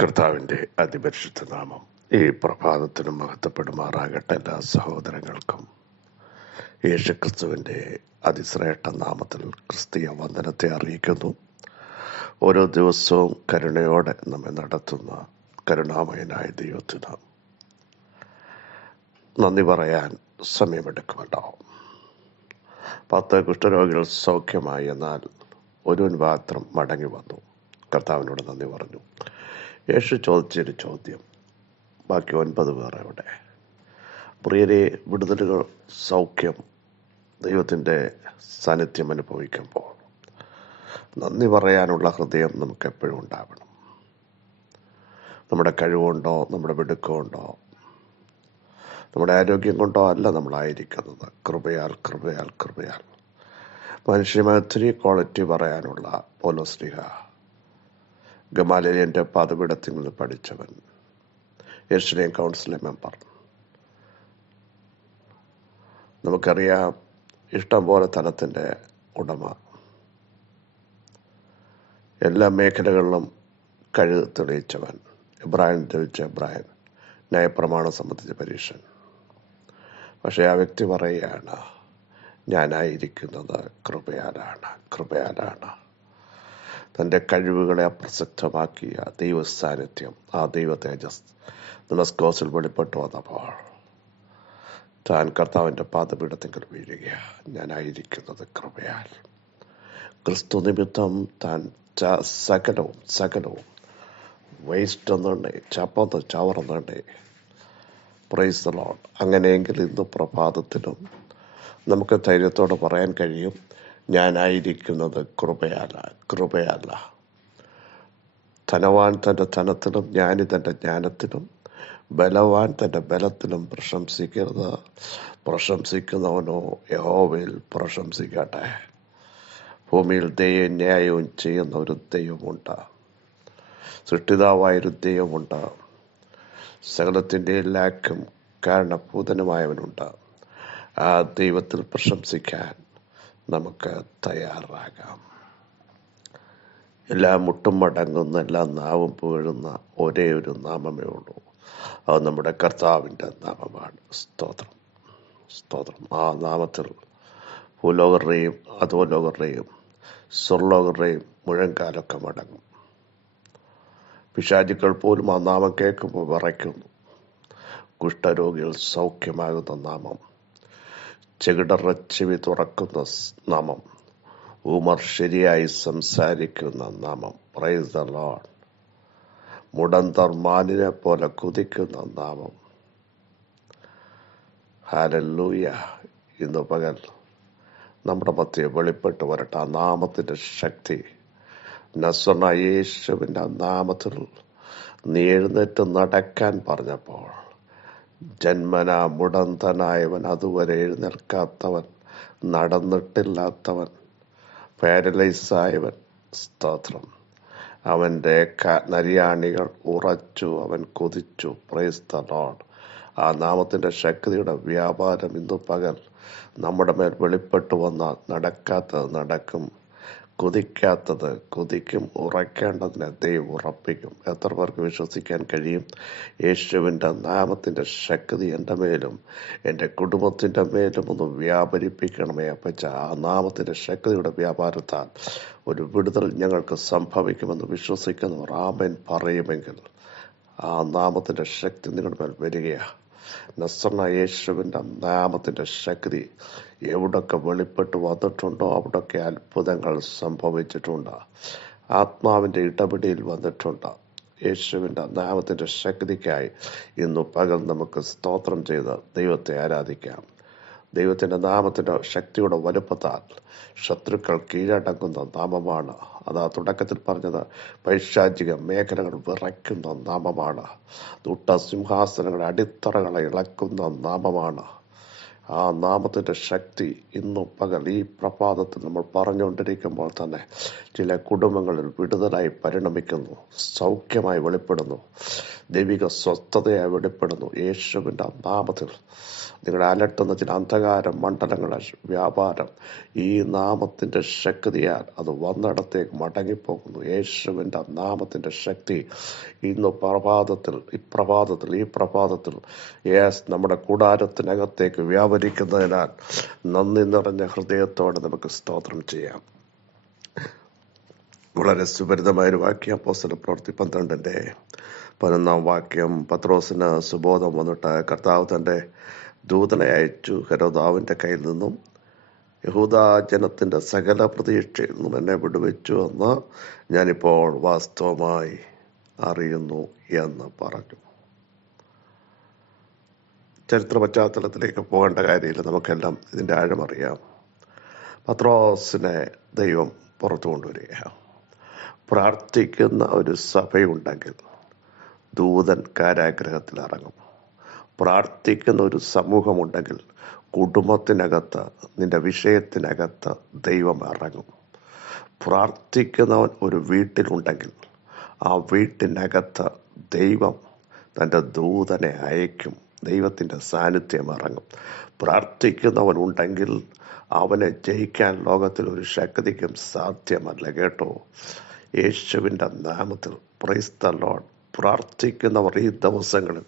കർത്താവിൻ്റെ അതിപരിശുദ്ധ നാമം ഈ പ്രഭാതത്തിനും മഹത്വപ്പെടുമാറാകട്ടെ. എല്ലാ സഹോദരങ്ങൾക്കും യേശുക്രിസ്തുവിൻ്റെ അതിശ്രേഷ്ഠ നാമത്തിൽ ക്രിസ്തീയ വന്ദനത്തെ അറിയിക്കുന്നു. ഓരോ ദിവസവും കരുണയോടെ നമ്മെ നടത്തുന്ന കരുണാമയനായ ദൈവത്തിന് നന്ദി പറയാൻ സമയമെടുക്കുമല്ലോ. 10 കുഷ്ഠരോഗികൾ സൗഖ്യമായി, എന്നാൽ ഒരുവൻ മാത്രം മടങ്ങി വന്നു, കർത്താവിനോട് നന്ദി പറഞ്ഞു. യേശു ചോദിച്ചൊരു ചോദ്യം, ബാക്കി 9 പേർ എവിടെ? പ്രിയരെ, വിടുതലുകൾ, സൗഖ്യം, ദൈവത്തിൻ്റെ സാന്നിധ്യം അനുഭവിക്കുമ്പോൾ നന്ദി പറയാനുള്ള ഹൃദയം നമുക്ക് എപ്പോഴും ഉണ്ടാവണം. നമ്മുടെ കഴിവുകൊണ്ടോ നമ്മുടെ മിടുക്കമുണ്ടോ നമ്മുടെ ആരോഗ്യം കൊണ്ടോ അല്ല നമ്മളായിരിക്കുന്നത്. കൃപയാൽ കൃപയാൽ കൃപയാൽ. മനുഷ്യമായ 3 ക്വാളിറ്റി പറയാനുള്ള പൗലോസ്ലീഹ ഗമാലിയലിന്റെ പാദപീഠത്തിൽ നിന്ന് പഠിച്ചവൻ, യെരുശലേം കൗൺസിലെ മെമ്പർ. നമുക്കറിയാം, ഇഷ്ടം പോലെ ധനത്തിൻ്റെ ഉടമ, എല്ലാ മേഖലകളിലും കഴിവ് തെളിയിച്ചവൻ, എബ്രായൻ ജപിച്ച എബ്രായൻ, ന്യായപ്രമാണം സംബന്ധിച്ച പരീക്ഷൻ. പക്ഷെ ആ വ്യക്തി പറയുകയാണ്, ഞാനായിരിക്കുന്നത് കൃപയാലാണ്, കൃപയാലാണ്. തൻ്റെ കഴിവുകളെ അപ്രസക്തമാക്കിയ ദൈവ സാന്നിധ്യം, ആ ദൈവ തേജസ് ദമസ്കോസിൽ വെളിപ്പെട്ടു വന്നപ്പോൾ താൻ കർത്താവിൻ്റെ പാദപീഠത്തിങ്കൽ വീഴുകയാണ്. ഞാനായിരിക്കുന്നത് കൃപയാൽ. ക്രിസ്തു നിമിത്തം താൻ സകലവും വേസ്റ്റ് എന്നുണ്ടേ, ചപ്പന്ന് ചവറന്നുണ്ടേ. Praise the Lord. അങ്ങനെയെങ്കിൽ ഇന്ന് പ്രഭാതത്തിലും നമുക്ക് ധൈര്യത്തോടെ പറയാൻ കഴിയും, ഞാനായിരിക്കുന്നത് കൃപയല്ല, കൃപയല്ല. ധനവാൻ തൻ്റെ ധനത്തിലും ജ്ഞാനി തൻ്റെ ജ്ഞാനത്തിലും ബലവാൻ തൻ്റെ ബലത്തിലും പ്രശംസിക്കരുത്. പ്രശംസിക്കുന്നവനോ യഹോവയിൽ പ്രശംസിക്കട്ടെ. ഭൂമിയിൽ ദയയും ന്യായവും ചെയ്യുന്ന ഒരു ദൈവമുണ്ട്, സൃഷ്ടിതാവായൊരു ദൈവമുണ്ട്, സകലത്തിൻ്റെ എല്ലാക്കും കാരണഭൂതനുമായവനുണ്ട്. ആ ദൈവത്തിൽ പ്രശംസിക്കാൻ നമുക്ക് തയ്യാറാകാം. എല്ലാ മുട്ടും മടങ്ങുന്ന, എല്ലാ നാവും പുകഴുന്ന ഒരേ ഒരു നാമമേ ഉള്ളൂ. അത് നമ്മുടെ കർത്താവിൻ്റെ നാമമാണ്. സ്തോത്രം, സ്തോത്രം. ആ നാമത്തിൽ ഭൂലോകരുടെയും അധോലോകരുടെയും സ്വർലോകരുടെയും മുഴങ്കാലൊക്കെ മടങ്ങും. പിശാചുക്കൾ പോലും ആ നാമം കേൾക്കുമ്പോൾ വിറയ്ക്കുന്നു. കുഷ്ഠരോഗികൾ സൗഖ്യമാകുന്ന നാമം, ചെകിടറ ചെവി തുറക്കുന്ന നാമം, ഉമർ ശരിയായി സംസാരിക്കുന്ന നാമം. Price the Lord. മുടന്തർ മാനിനെ പോലെ കുതിക്കുന്ന നാമം. ഹല്ലേലൂയ. ഇന്ന് പകൽ നമ്മുടെ മധ്യേ വെളിപ്പെട്ട് വരട്ടെ ആ നാമത്തിൻ്റെ ശക്തി. നസ്രനായ യേശുവിൻ്റെ നാമത്തിൽ നീ എഴുന്നേറ്റ് നടക്കാൻ പറഞ്ഞപ്പോൾ ജന്മനാ മുടന്തനായവൻ, അതുവരെ എഴുന്നേൽക്കാത്തവൻ, നടന്നിട്ടില്ലാത്തവൻ, പാരലൈസായവൻ, സ്തോത്രം, അവൻ്റെ നരിയാണികൾ ഉറച്ചു, അവൻ കുതിച്ചു. Price the Lord. ആ നാമത്തിൻ്റെ ശക്തിയുടെ വ്യാപാരം ഇന്നു പകൽ നമ്മുടെ മേൽ വെളിപ്പെട്ടു വന്നാൽ നടക്കാത്തത് നടക്കും, കുതിക്കാത്തത് കുതിക്കും. ഉറക്കേണ്ടതിനെ ദൈവം ഉറപ്പിക്കും. എത്ര പേർക്ക് വിശ്വസിക്കാൻ കഴിയും? യേശുവിൻ്റെ നാമത്തിൻ്റെ ശക്തി എൻ്റെ മേലും എൻ്റെ കുടുംബത്തിൻ്റെ മേലും ഒന്ന് വ്യാപരിപ്പിക്കണമേ അപ്പച്ച. ആ നാമത്തിൻ്റെ ശക്തിയുടെ വ്യാപാരത്താൽ ഒരു വിടുതൽ ഞങ്ങൾക്ക് സംഭവിക്കുമെന്ന് വിശ്വസിക്കുന്നവർ ആമേൻ പറയുമെങ്കിൽ ആ നാമത്തിൻ്റെ ശക്തി നിങ്ങളുടെ മേൽ വരികയാണ്. നസ്രനായ യേശുവിൻ്റെ നാമത്തിൻ്റെ ശക്തി എവിടൊക്കെ വെളിപ്പെട്ട് വന്നിട്ടുണ്ടോ അവിടൊക്കെ അത്ഭുതങ്ങൾ സംഭവിച്ചിട്ടുണ്ട്. ആത്മാവിൻ്റെ ഇടപെടിയിൽ വന്നിട്ടുണ്ട്. യേശുവിൻ്റെ നാമത്തിൻ്റെ ശക്തിക്കായി ഇന്നു പകൽ നമുക്ക് സ്തോത്രം ചെയ്ത് ദൈവത്തെ ആരാധിക്കാം. ദൈവത്തിൻ്റെ നാമത്തിൻ്റെ ശക്തിയുടെ വലുപ്പത്താൽ ശത്രുക്കൾ കീഴടങ്ങുന്ന നാമമാണ്. അതാ തുടക്കത്തിൽ പറഞ്ഞത്, പൈശാചിക മേഖലകൾ വിറയ്ക്കുന്ന നാമമാണ്. ദുഷ്ടസിംഹാസനങ്ങളുടെ അടിത്തറകളെ ഇളക്കുന്ന നാമമാണ്. ആ നാമത്തിൻ്റെ ശക്തി ഇന്നു പകൽ ഈ പ്രഭാതത്തിൽ നമ്മൾ പറഞ്ഞുകൊണ്ടിരിക്കുമ്പോൾ തന്നെ ചില കുടുംബങ്ങളിൽ വിടുതലായി പരിണമിക്കുന്നു, സൗഖ്യമായി വെളിപ്പെടുന്നു, ദൈവിക സ്വസ്ഥതയായി വെളിപ്പെടുന്നു. യേശുവിൻ്റെ നാമത്തിൽ നിങ്ങളെ അലട്ടുന്ന ചില അന്ധകാര മണ്ഡലങ്ങളുടെ വ്യാപാരം ഈ നാമത്തിൻ്റെ ശക്തിയാൽ അത് വന്നിടത്തേക്ക് മടങ്ങിപ്പോകുന്നു. യേശുവിൻ്റെ നാമത്തിൻ്റെ ശക്തി ഇന്ന് ഈ പ്രഭാതത്തിൽ നമ്മുടെ കൂടാരത്തിനകത്തേക്ക് വ്യാപരിക്കുന്നതിനാൽ നന്ദി നിറഞ്ഞ ഹൃദയത്തോടെ നമുക്ക് സ്തോത്രം ചെയ്യാം. വളരെ സുപരിതമായൊരു വാക്യം അപ്പോസ്തല പ്രവൃത്തി 12-11 വാക്യം. പത്രോസിന് സുബോധം വന്നിട്ട് കർത്താവ് തൻ്റെ ദൂതനെ അയച്ചു, ഹെരോദാവിൻ്റെ കയ്യിൽ നിന്നും യഹൂദാ ജനത്തിൻ്റെ സകല പ്രതീക്ഷയിൽ നിന്നും എന്നെ വിടുവിച്ചു എന്ന് ഞാനിപ്പോൾ വാസ്തവമായി അറിയുന്നു എന്ന് പറഞ്ഞു. ചരിത്ര പശ്ചാത്തലത്തിലേക്ക് പോകേണ്ട കാര്യമില്ല, നമുക്കെല്ലാം ഇതിൻ്റെ ആഴമറിയാം. പത്രോസിനെ ദൈവം പുറത്തു കൊണ്ടുവരിക. പ്രാർത്ഥിക്കുന്ന ഒരു സഭയുണ്ടെങ്കിൽ ദൂതൻ കാരാഗ്രഹത്തിൽ ഇറങ്ങും. പ്രാർത്ഥിക്കുന്ന ഒരു സമൂഹമുണ്ടെങ്കിൽ കുടുംബത്തിനകത്ത്, നിന്റെ വിഷയത്തിനകത്ത് ദൈവം ഇറങ്ങും. പ്രാർത്ഥിക്കുന്നവൻ ഒരു വീട്ടിലുണ്ടെങ്കിൽ ആ വീട്ടിനകത്ത് ദൈവം തൻ്റെ ദൂതനെ അയക്കും. ദൈവത്തിൻ്റെ സാന്നിധ്യം ഇറങ്ങും. പ്രാർത്ഥിക്കുന്നവനുണ്ടെങ്കിൽ അവനെ ജയിക്കാൻ ലോകത്തിൽ ഒരു ശക്തിക്കും സാധ്യമല്ല. കേട്ടോ, യേശുവിൻ്റെ നാമത്തിൽ പ്രൈസ് ദി ലോർഡ്. പ്രാർത്ഥിക്കുന്നവർ ഈ ദിവസങ്ങളിൽ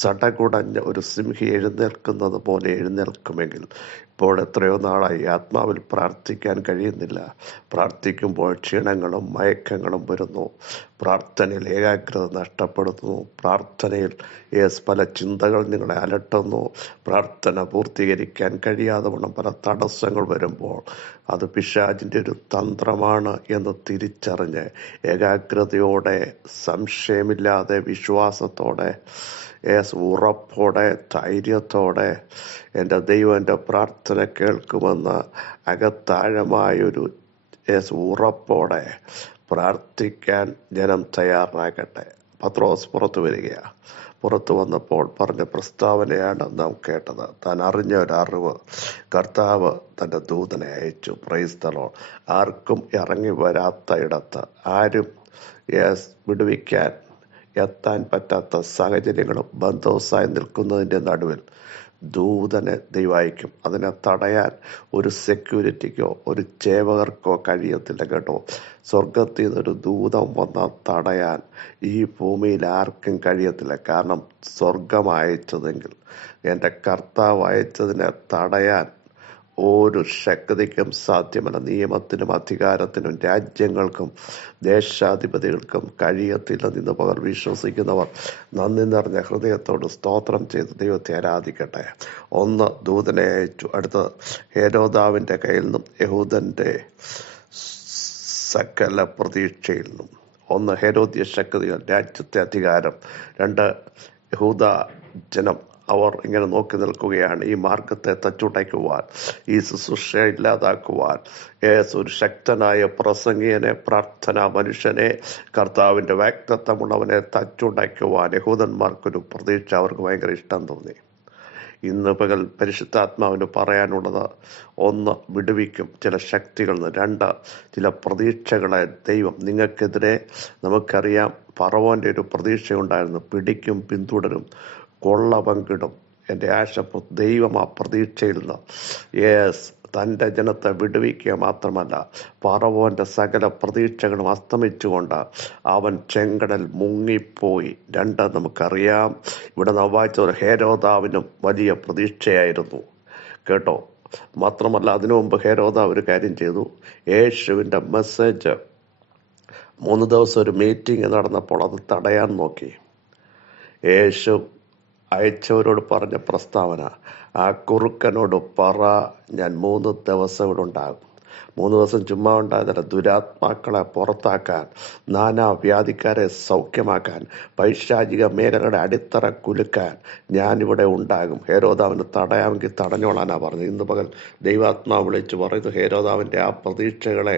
സടകുടഞ്ഞ ഒരു സിംഹി എഴുന്നേൽക്കുന്നത് പോലെ എഴുന്നേൽക്കുമെങ്കിൽ, ഇപ്പോൾ എത്രയോ നാളായി ആത്മാവിൽ പ്രാർത്ഥിക്കാൻ കഴിയുന്നില്ല. പ്രാർത്ഥിക്കുമ്പോൾ ക്ഷീണങ്ങളും മയക്കങ്ങളും വരുന്നു. പ്രാർത്ഥനയിൽ ഏകാഗ്രത നഷ്ടപ്പെടുന്നു. പ്രാർത്ഥനയിൽ പല ചിന്തകൾ നിങ്ങളെ അലട്ടുന്നു. പ്രാർത്ഥന പൂർത്തീകരിക്കാൻ കഴിയാതെ വണ്ണം പല തടസ്സങ്ങൾ വരുമ്പോൾ അത് പിശാചിൻ്റെ ഒരു തന്ത്രമാണ് എന്ന് തിരിച്ചറിഞ്ഞ് ഏകാഗ്രതയോടെ, സംശയമില്ലാതെ, വിശ്വാസത്തോടെ, ഉറപ്പോടെ, ധൈര്യത്തോടെ എൻ്റെ ദൈവം എൻ്റെ പ്രാർത്ഥന കേൾക്കുമെന്ന് അകത്താഴമായൊരു ഉറപ്പോടെ പ്രാർത്ഥിക്കാൻ ജനം തയ്യാറാകട്ടെ. പത്രോസ് പുറത്തു വരികയാണ്. പുറത്തു വന്നപ്പോൾ പറഞ്ഞ പ്രസ്താവനയാണ് നാം കേട്ടത്. താൻ അറിഞ്ഞ ഒരറിവ്, കർത്താവ് തൻ്റെ ദൂതനെ അയച്ചു. Price the Lord. ആർക്കും ഇറങ്ങി വരാത്ത ഇടത്ത്, ആരും വിടുവിക്കാൻ എത്താൻ പറ്റാത്ത സാഹചര്യങ്ങളും ബന്ധോസായി നിൽക്കുന്നതിൻ്റെ നടുവിൽ ദൂതനെ ദൈവം. അതിനെ തടയാൻ ഒരു സെക്യൂരിറ്റിക്കോ ഒരു ചേവകർക്കോ കഴിയത്തില്ല. കേട്ടോ, സ്വർഗത്തിൽ നിന്നൊരു ദൂതം വന്നാൽ തടയാൻ ഈ ഭൂമിയിൽ ആർക്കും കഴിയത്തില്ല. കാരണം സ്വർഗം അയച്ചതെങ്കിൽ, എൻ്റെ കർത്താവ് അയച്ചതിനെ തടയാൻ ഒരു ശക്തിക്കും സാധ്യമല്ല. നിയമത്തിനും അധികാരത്തിനും രാജ്യങ്ങൾക്കും ദേശാധിപതികൾക്കും കഴിയത്തില്ലെന്ന് ഇന്ന് പകൽ വിശ്വസിക്കുന്നവർ നന്ദി നിറഞ്ഞ ഹൃദയത്തോട് സ്തോത്രം ചെയ്ത് ദൈവത്തെ ആരാധിക്കട്ടെ. ഒന്ന്, ദൂതനെ അയച്ചു. അടുത്തത്, ഹെരോദാവിൻ്റെ കയ്യിൽ നിന്നും യഹൂദൻ്റെ സകല പ്രതീക്ഷയിൽ നിന്നും. ഒന്ന്, ഹെരോദ്യ ശക്തികൾ, രാജ്യത്തെ അധികാരം. രണ്ട്, യഹൂദ ജനം. അവർ ഇങ്ങനെ നോക്കി നിൽക്കുകയാണ്. ഈ മാർഗത്തെ തച്ചുടയ്ക്കുവാൻ, ഈ ശുശ്രൂഷ ഇല്ലാതാക്കുവാൻ, ഒരു ശക്തനായ പ്രസംഗിയനെ, പ്രാർത്ഥനാ മനുഷ്യനെ, കർത്താവിൻ്റെ വാഗ്ദത്തമുള്ളവനെ തച്ചുടയ്ക്കുവാൻ യഹൂദന്മാർക്കൊരു പ്രതീക്ഷ, അവർക്ക് ഭയങ്കര ഇഷ്ടം തോന്നി. ഇന്ന് പകൽ പരിശുദ്ധാത്മാവിന് പറയാനുള്ളത്, ഒന്ന്, വിടുവിക്കും ചില ശക്തികളിൽ നിന്ന്. രണ്ട്, ചില പ്രതീക്ഷകളെ ദൈവം നിങ്ങൾക്കെതിരെ, നമുക്കറിയാം ഫറവോൻ്റെ ഒരു പ്രതീക്ഷയുണ്ടായിരുന്നു, പിടിക്കും, പിന്തുടരും, കൊള്ള പങ്കിടും. എൻ്റെ ആശ ദൈവം ആ പ്രതീക്ഷയിൽ നിന്ന് തൻ്റെ ജനത്തെ വിടുവിക്കുക മാത്രമല്ല, ഫറവോൻ്റെ സകല പ്രതീക്ഷകളും അസ്തമിച്ചുകൊണ്ട് അവൻ ചെങ്കടൽ മുങ്ങിപ്പോയി. രണ്ട്, നമുക്കറിയാം, ഇവിടെ നാം വായിച്ച ഹെരോദാവിനും വലിയ പ്രതീക്ഷയായിരുന്നു. കേട്ടോ, മാത്രമല്ല അതിനു മുമ്പ് ഹെരോദാവ് ഒരു കാര്യം ചെയ്തു. യേശുവിൻ്റെ മെസ്സേജ് 3 ദിവസം ഒരു മീറ്റിംഗ് നടന്നപ്പോൾ അത് തടയാൻ നോക്കി. യേശു അയച്ചവരോട് പറഞ്ഞ പ്രസ്താവന, ആ കുറുക്കനോട് പറ, ഞാൻ 3 ദിവസം ഇവിടെ ഉണ്ടാകും. 3 ദിവസം ചുമ്മാ ഉണ്ടായതല്ല, ദുരാത്മാക്കളെ പുറത്താക്കാൻ, നാനാവ്യാധിക്കാരെ സൗഖ്യമാക്കാൻ, പൈശാചിക മേഖലയുടെ അടിത്തറ കുലുക്കാൻ ഞാനിവിടെ ഉണ്ടാകും. ഹെരോദാവിന് തടയാമെങ്കിൽ തടഞ്ഞോളാനാണ് പറഞ്ഞത്. ഇന്ന് പകൽ ദൈവാത്മാവ് വിളിച്ചു പറയുന്നത്, ഹെരോദാവിൻ്റെ ആ പ്രതീക്ഷകളെ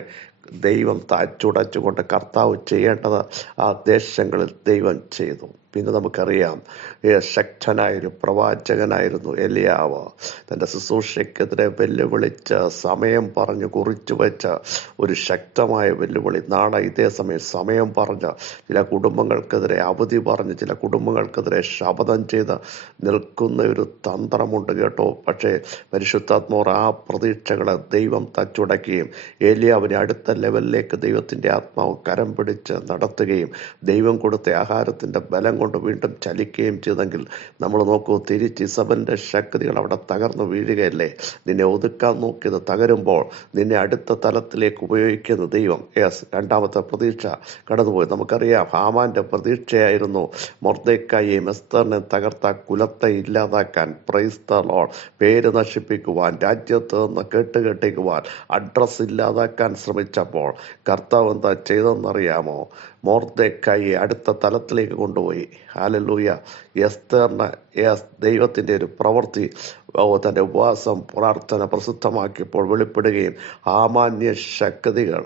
ദൈവം താച്ചുടച്ചുകൊണ്ട് കർത്താവ് ചെയ്യേണ്ടത് ആ ദേശങ്ങളിൽ ദൈവം ചെയ്തു. പിന്നെ നമുക്കറിയാം ശക്തനായൊരു പ്രവാചകനായിരുന്നു എലിയാവ്. തൻ്റെ ശുശ്രൂഷയ്ക്കെതിരെ വെല്ലുവിളിച്ച് സമയം പറഞ്ഞ് കുറിച്ചു വെച്ച ഒരു ശക്തമായ വെല്ലുവിളി. നാളെ ഇതേ സമയം പറഞ്ഞ് ചില കുടുംബങ്ങൾക്കെതിരെ അവധി പറഞ്ഞ് ചില കുടുംബങ്ങൾക്കെതിരെ ശപഥം ചെയ്ത് നിൽക്കുന്ന ഒരു തന്ത്രമുണ്ട് കേട്ടോ. പക്ഷേ പരിശുദ്ധാത്മാവ് ആ പ്രതീക്ഷകളെ ദൈവം തച്ചുടയ്ക്കുകയും ഏലിയാവിനെ അടുത്ത ലെവലിലേക്ക് ദൈവത്തിൻ്റെ ആത്മാവ് കരം പിടിച്ച് നടത്തുകയും ദൈവം കൊടുത്ത ആഹാരത്തിൻ്റെ ബലം കൊണ്ട് വീണ്ടും ചലിക്കുകയും ചെയ്തെങ്കിൽ നമ്മൾ നോക്കൂ, തിരിച്ച് ഇസബന്റെ ശക്തികൾ അവിടെ തകർന്നു വീഴുകയല്ലേ. നിന്നെ ഒതുക്കാൻ നോക്കിയത് തകരുമ്പോൾ നിന്നെ അടുത്ത തലത്തിലേക്ക് ഉപയോഗിക്കുന്ന ദൈവം. രണ്ടാമത്തെ പ്രതീക്ഷ കടന്നുപോയി. നമുക്കറിയാം ഹാമാന്റെ പ്രതീക്ഷയായിരുന്നു മൊർദെഖായിയെയും എസ്തറിനെ തകർത്ത കുലത്തെ ഇല്ലാതാക്കാൻ, പ്രൈസ് ദ ലോർഡ്, പേര് നശിപ്പിക്കുവാൻ, രാജ്യത്ത് നിന്ന് കേട്ടുകെട്ടിക്കുവാൻ, അഡ്രസ് ഇല്ലാതാക്കാൻ ശ്രമിച്ചപ്പോൾ കർത്താവ് എന്താ ചെയ്തെന്നറിയാമോ? മൊർദെഖായിയെ അടുത്ത തലത്തിലേക്ക് കൊണ്ടുപോയി. ഹല്ലേലൂയ. എസ്തറിന് ദൈവത്തിൻ്റെ ഒരു പ്രവൃത്തി തൻ്റെ ഉപവാസം പ്രാർത്ഥന പ്രസിദ്ധമാക്കിയപ്പോൾ വെളിപ്പെടുകയും സാമാന്യ ശക്തികൾ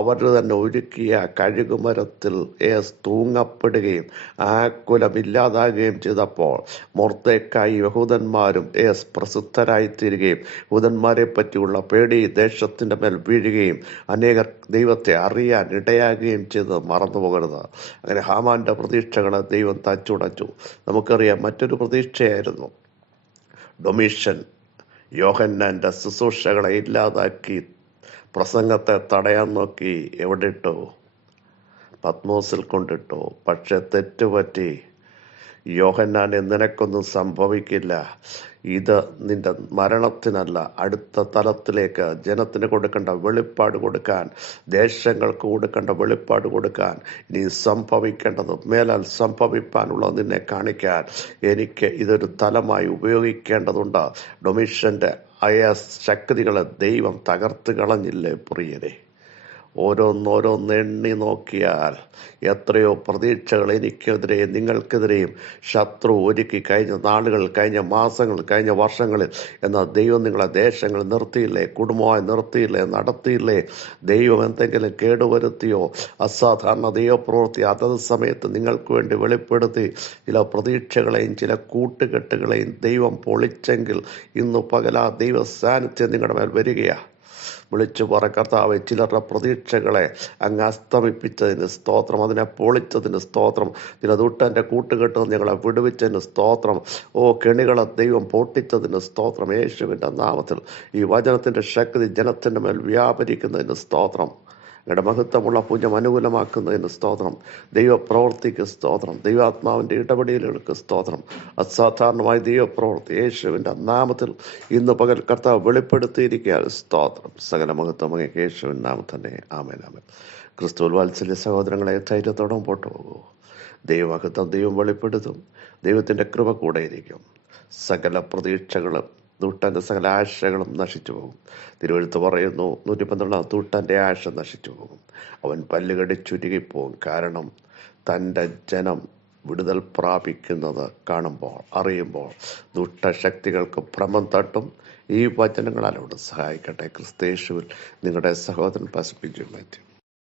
അവർ തന്നെ ഒരുക്കിയ കഴുകുമരത്തിൽ തൂങ്ങപ്പെടുകയും ആ കുലമില്ലാതാകുകയും ചെയ്തപ്പോൾ മൊർദെഖായി യഹൂദന്മാരും പ്രസിദ്ധരായിത്തീരുകയും യഹൂദന്മാരെ പറ്റിയുള്ള പേടി ദേശത്തിൻ്റെ മേൽ വീഴുകയും അനേകർ ദൈവത്തെ അറിയാൻ ഇടയാകുകയും ചെയ്തത് മറന്നു പോകരുത്. അങ്ങനെ ഹാമാന്റെ പ്രതീക്ഷകളെ ദൈവം തച്ചുടച്ചു. നമുക്കറിയാം മറ്റൊരു പ്രതീക്ഷയായിരുന്നു ഡൊമീഷ്യൻ. യോഹന്നാന്റെ ശുശ്രൂഷകളെ ഇല്ലാതാക്കി പ്രസംഗത്തെ തടയാൻ നോക്കി. എവിടെ ഇട്ടു? പത്മോസിൽ കൊണ്ടിട്ടു. പക്ഷെ തെറ്റുപറ്റി. യോഹന്നാനെ നിനക്കൊന്നും സംഭവിക്കില്ല, ഇത് നിന്റെ മരണത്തിനല്ല, അടുത്ത തലത്തിലേക്ക് ജനത്തിന് കൊടുക്കേണ്ട വെളിപ്പാട് കൊടുക്കാൻ, ദേശങ്ങൾക്ക് കൊടുക്കേണ്ട വെളിപ്പാട് കൊടുക്കാൻ, ഇനി സംഭവിക്കേണ്ടത് മേലാൽ സംഭവിപ്പാനുള്ള നിന്നെ കാണിക്കാൻ എനിക്ക് ഇതൊരു തലമായി ഉപയോഗിക്കേണ്ടതുണ്ട്. ഡൊമീഷ്യന്റെ ശക്തികളെ ദൈവം തകർത്ത് കളഞ്ഞില്ലേ പ്രിയരെ? ഓരോന്നെണ്ണി നോക്കിയാൽ എത്രയോ പ്രതീക്ഷകൾ എനിക്കെതിരെ നിങ്ങൾക്കെതിരെയും ശത്രു ഒരുക്കി കഴിഞ്ഞ നാളുകൾ, കഴിഞ്ഞ മാസങ്ങൾ, കഴിഞ്ഞ വർഷങ്ങളിൽ. എന്നാൽ ദൈവം നിങ്ങളെ ദേശങ്ങൾ നിർത്തിയില്ലേ? കുടുംബമായി നിർത്തിയില്ലേ? നടത്തിയില്ലേ? ദൈവം എന്തെങ്കിലും കേടുവരുത്തിയോ? അസാധാരണ ദൈവപ്രവൃത്തി അതത് സമയത്ത് നിങ്ങൾക്ക് വേണ്ടി വെളിപ്പെടുത്തി ചില പ്രതീക്ഷകളെയും ചില കൂട്ടുകെട്ടുകളെയും ദൈവം പൊളിച്ചെങ്കിൽ ഇന്ന് പകലാ ദൈവ സാന്നിധ്യം നിങ്ങളുടെ മേൽ വരികയാണ്. വിളിച്ചു പറ, കർത്താവേ, ചിലരുടെ പ്രതീക്ഷകളെ അങ്ങ് അസ്തമിപ്പിച്ചതിന് സ്തോത്രം, അതിനെ പൊളിച്ചതിന് സ്തോത്രം, ചില ദുഷ്ടൻ്റെ കൂട്ടുകെട്ട് ഞങ്ങളെ വിടുവിച്ചതിന് സ്തോത്രം, കെണികളെ ദൈവം പൊട്ടിച്ചതിന് സ്തോത്രം. യേശുവിൻ്റെ നാമത്തിൽ ഈ വചനത്തിൻ്റെ ശക്തി ജനത്തിൻ്റെ മേൽ വ്യാപരിക്കുന്നതിന് സ്തോത്രം. ഞങ്ങളുടെ മഹത്വമുള്ള പൂജം അനുകൂലമാക്കുന്നതിന് സ്തോത്രം. ദൈവപ്രവൃത്തിക്ക് സ്തോത്രം. ദൈവാത്മാവിൻ്റെ ഇടപെടലുകൾക്ക് സ്തോത്രം. അസാധാരണമായ ദൈവപ്രവൃത്തി യേശുവിൻ്റെ നാമത്തിൽ ഇന്ന് പകൽ കർത്താവ് വെളിപ്പെടുത്തിയിരിക്കുക. സ്തോത്രം. സകല മഹത്വം അങ്ങേക്ക് യേശുവിൻ നാമത്തിൽ തന്നെ. ആമേൻ, ആമേൻ. ക്രിസ്തുവിൽ വാത്സല്യ സഹോദരങ്ങളെ, ധൈര്യത്തോടെ മുമ്പോട്ട് പോകൂ. ദൈവമഹത്വം ദൈവം വെളിപ്പെടുത്തും. ദൈവത്തിൻ്റെ കൃപ കൂടെയിരിക്കും. സകല പ്രതീക്ഷകളും ദുഷ്ടൻ്റെ സകല ആശകളും നശിച്ചു പോകും. തിരുവെഴുത്ത് പറയുന്നു, 112 ദുഷ്ടൻ്റെ ആശ നശിച്ചു പോകും, അവൻ പല്ലുകടിച്ചുരുകിപ്പോകും. കാരണം തൻ്റെ ജനം വിടുതൽ പ്രാപിക്കുന്നത് കാണുമ്പോൾ, അറിയുമ്പോൾ ദുഷ്ടശക്തികൾക്ക് ഭ്രമം തട്ടും. ഈ വചനങ്ങളാലോട് സഹായിക്കട്ടെ. ക്രിസ്തയേശുവിൽ നിങ്ങളുടെ സഹോദരൻ പാസ്റ്റർ മാത്യു.